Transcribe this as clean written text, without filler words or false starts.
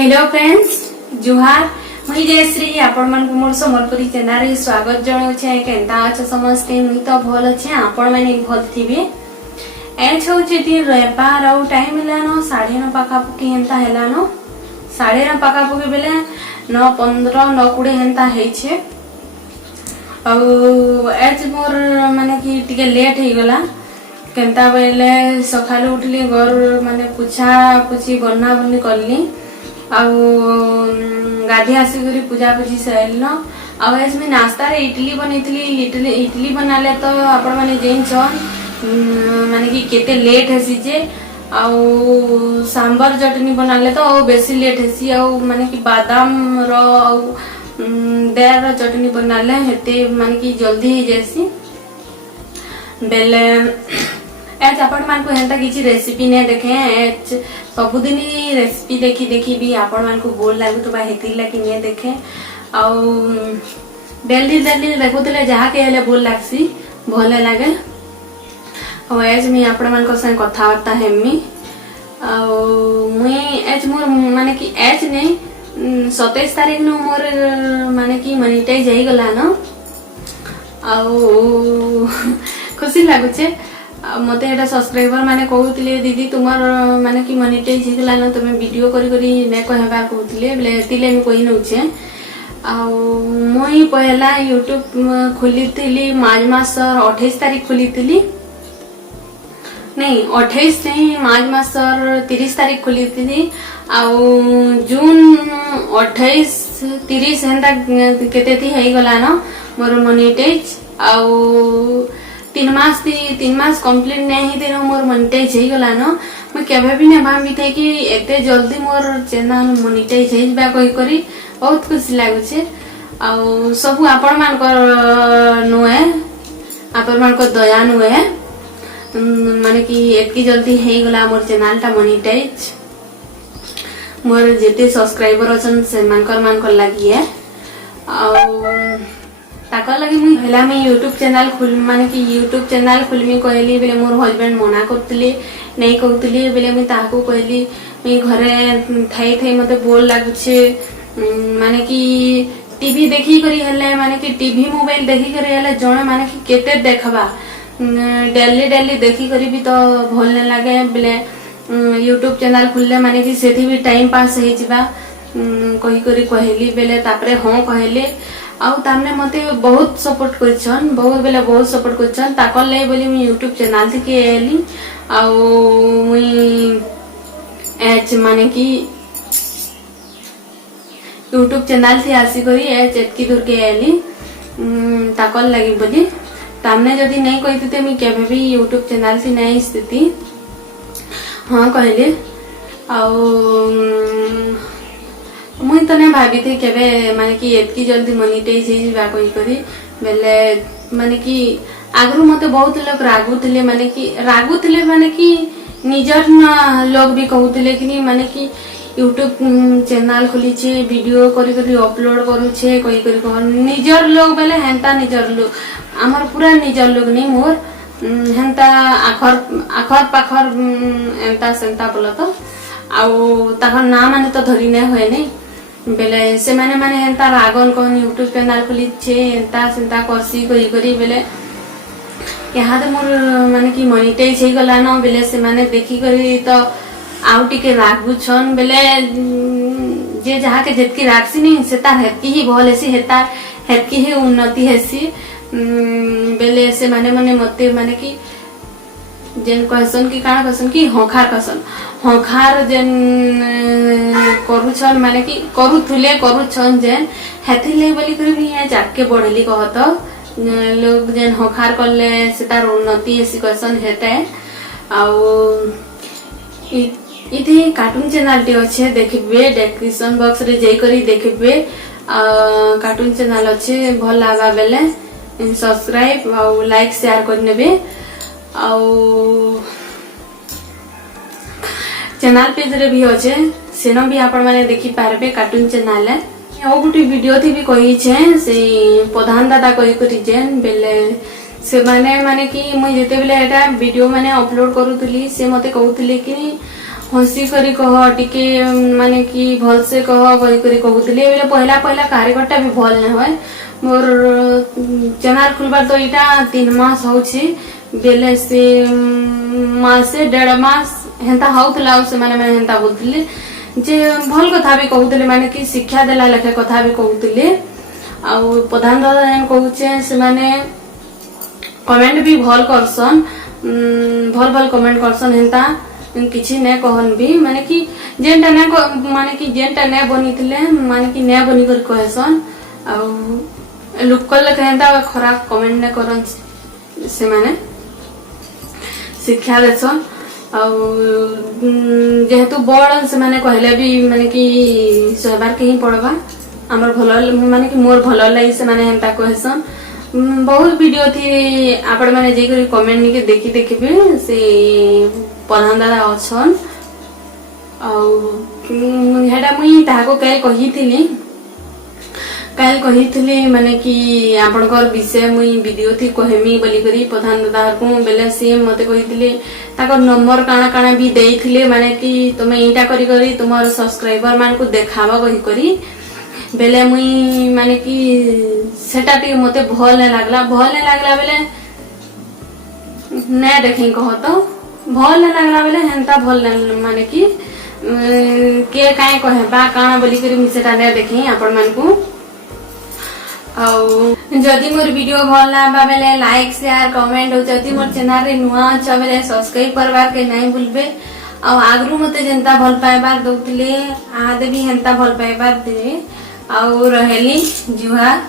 Hello friends जुहार मुई जयश्री आपण मन को मोर संबलपुरी चैनल रे स्वागत जणाउछे। केनता अछ समस्ते? मुई तो भल अच्छे, आपण माने भल थिबे। एच होचे ती रेपार आउ टाइम लानो 9:30 पाखापुकी हेंता हेलानो 9:30 पाखापुकी बेले 9:15 9:20 हेंता हेछे। एच मोर माने कि टिके लेट हे गला। केनता बेले सकाले उठली घर माने पुछा पुछी बन्ना बन्नी करली गाधी आसिक पूजा पूजी सैल आज नाश्ता रे इडली बनैली। इडली बनाले तो आपण माने जेन माने कि केते लेट हेसी जे सांबर चटनी बनाले तो बेसी लेट हेसी माने कि बादाम रो देर रो चटनी बनाले हेते माने कि जल्दी हो जासी बेले। एच आपण मान को हेंता किछि रेसिपी ने देखे एच सबुदिन रेसिपी देखी देखी भी आपण मान को बोल लागु तो बा हेति लागी ने देखे डेली डेली देखुतले जहा के हेले बोल लागसी भले लागे। एज मी आपण मान को संग कथा वार्ता हेमी मुई एज मोर माने कि एज नै 27 तारीख नो मोर माने कि मनीटाइज जाई गला न खुशी लागुचे। मते एटा सब्सक्राइबर माने कहउतिले दीदी तुमर माने कि मोनेटाइज हिगला न तमे वीडियो करी करी ने कहबा कहउतिले बेले तिले मी कहि नउछे। मोई पहला YouTube खोलिथिली मार्च मास 28 तारीख खोलिथिली नहीं 28 नहीं मार्च मास 30 तारीख खोलिथिली जून 28 30 हेंता केते थी हेई गला न मोर मोनेटाइज 3 मास कंप्लीट नहीं दिन मोर मोनेटाइज हो गला न। मैं केबे भी ने भाबी थे कि एते जल्दी मोर चैनल मोनेटाइज हेबा कहि करी बहुत खुशी लागुचे। सब आपण मान को नुए आपण मान को दया नुए माने कि एतकी जल्दी हे गला मोर चैनल ता मोनेटाइज। मोर जेते सब्सक्राइबर अछन से मान को लागि है ताकर लगी मुई हला में YouTube चैनल खोल माने कि YouTube चैनल खोलमी कहली बेले मोर हस्बैंड मना करतले नहीं कहतले बेले मुई ताको कहली मुई घरे थाई थाई मते बोल लागुछे माने कि टीवी देखी करी हले माने कि टीवी मोबाइल देखी करी हले जणे माने कि केते देखबा डेली डेली देखी करी भी तो भल न लागे बेले YouTube चैनल खुलले माने कि सेठी भी टाइम पास हे जिबा कही करी कहली बेले तापरे हां कहले तामने मते बहुत सपोर्ट करछन बहुत सपोर्ट करछन ताकर ले बोली मी YouTube चैनल थी के एली मुई एच माने कि YouTube चैनल थी आसी करी एच एतकी दूर के एली ताकर लगी बोली तामने जदी नहीं कहिते मी केबे भी YouTube चैनल थी नहीं स्थिति हां कहले मुई तो नहीं भाभी थी केबे माने कि एतकी जल्दी मोनेटाइज हे बा कहि करी बेले माने कि आगरु मते बहुत लोग रागुतले माने कि निजर लोग भी कहउतले कि माने कि YouTube चैनल खोली छे वीडियो करी करी अपलोड करू छे कहि करी कह निजर लोग बेले हेंता निजर लोग हमर पूरा निजर लोग नहीं मोर हेंता आखर पाखर एंता सेंता बोला तो ताकर ना माने तो धरी ने होय नहीं बेले से माने एंता रागन कौन YouTube चैनल खोली छे एंता सेंता करसी कहि करी बेले यहाँ तो मोर माने कि मोनेटाइज हे गला न बेले से माने देखी करी तो आउ टिके रागु छन बेले जे जहा के जेतकी रागसी नहीं से तार हेतकी ही भल हेसी हेतकी ही उन्नति हेसी बेले से माने मते माने कि जेन कहसन कि काना कहसन कि हखार जेन करूछन माने कि करूछन जेन हेथिले बोली करी भी जाके बढ़ली कहत लोग जेन हखार करले से तार उन्नति हेसी कहसन हेते इथे कार्टून चैनल टी अच्छे देखिबे डिस्क्रिप्शन बॉक्स रे जाई करी देखिबे कार्टून चैनल अच्छे भल लागा बेले सब्सक्राइब लाइक शेयर कर नेबे चैनल पेज रे भी अच्छे सेनो भी आपण माने देखि पारबे कार्टून चैनल है गोटे वीडियो थी भी कही छे से प्रधान दादा कही करी जेन बेले से माने कि मुई जेते बेले एटा वीडियो माने अपलोड करूतली से मते कहउतली कि हसी करी कह टिके माने कि भल से कह कही करी कहूली बेले पहला पहला कार्यकर्ता भी भल न होय मोर चैनल खुलबार तो इटा 3 मास होछि बेले से मासे 1.5 मास हेंता होतला से माने हेंता बोलथिले जे भल कथा भी कहूले माने कि शिक्षा देला लेखे कथा भी कहूले आ प्रधान दादा एन कहूचे से माने कमेंट भी भल करसन भल भल कमेंट करसन हेंता किछि ने कहन भी माने कि जेंटा ने माने कि जेंटा ने बनिथिले माने कि ने बनी कर कहसन आ लोकल लेखे हेंता खराब कमेंट ने करन से माने शिक्षा देसन जेहेतु बड़ से माने कहले भी माने कि सहबार के ही पड़वा हमर भल माने कि मोर भल लई से माने हेंता कहसन बहुत वीडियो थी आपण माने जे करी कमेंट निके देखि देखिबे से प्रधान दादा अछन आ हेडा मुई ताको काल कहिथिली माने कि आपनकर विषय मुई वीडियो थी कहमी बोली करी प्रधान दादा को बेले से मते कहिथिले ताको नंबर काना काना भी देइथिले माने कि तुमे इटा करी करी तुमर सब्सक्राइबर मान को देखावा कहि करी बेले मुई माने कि सेटा टी मते भल ने लागला बेले ने देखि कह तो भल ने लागला बेले हेंता भल माने कि के काहे कहबा काना बोली करी मु सेटा ने देखि आपण मान को जदि मोर वीडियो भल लागबा बेले लाइक शेयर कमेंट और जदि मोर चैनल रे नुआ छ बेले सब्सक्राइब करबार के नहीं भूलबे आ आगरू मते जनता भल पाइबार दउतले आदे भी हेंता भल पाइबार दे और रहेली जुहार।